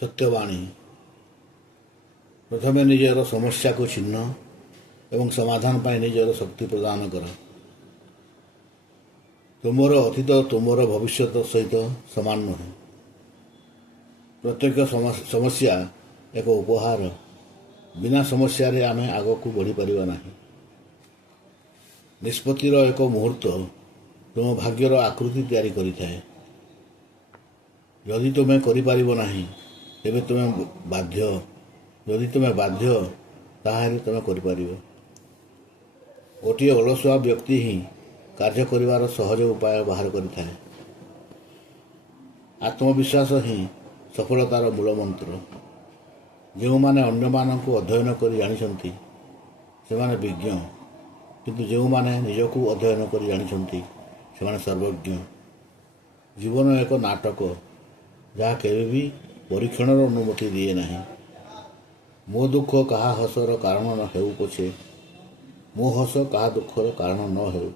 सत्यवाणी प्रथमे निजर समस्या को चिन्ह एवं समाधान पाई निजर शक्ति प्रदान कर। तुमर अतीत तुमर भविष्य सहित समान नुहे। प्रत्येक समस्या एक उपहार। बिना समस्या रे आमे आग को बढ़ी पारिबा नाही। निष्पत्तिर एक मुहूर्त तुम भाग्यर आकृति तैयारी करिथाए। यदि तुम्हें करिपारिबो नाही तेबे तुम्हें बाध्य। यदि तुम्हें बाध्य ताहारे तुम्हें करिपारिबो। गोटे अलसुआ व्यक्ति ही कार्य करिवार सहज उपाय बाहर करिथाए। आत्मविश्वास ही सफलतार मूल मंत्र। जो माने अन्य मानक अध्ययन कर जानिछंती सेमाने विज्ञ, किंतु जो माने निजकू अध्ययन कर जानिछंती सेमाने सर्वज्ञ। जीवन एक नाटक जहाँ केवे भी परीक्षणर अनुमति दिए नहीं। मो दुख कहा हसर कारण न हेउ पछे, मो हस कहा दुखर कारण न हेउ।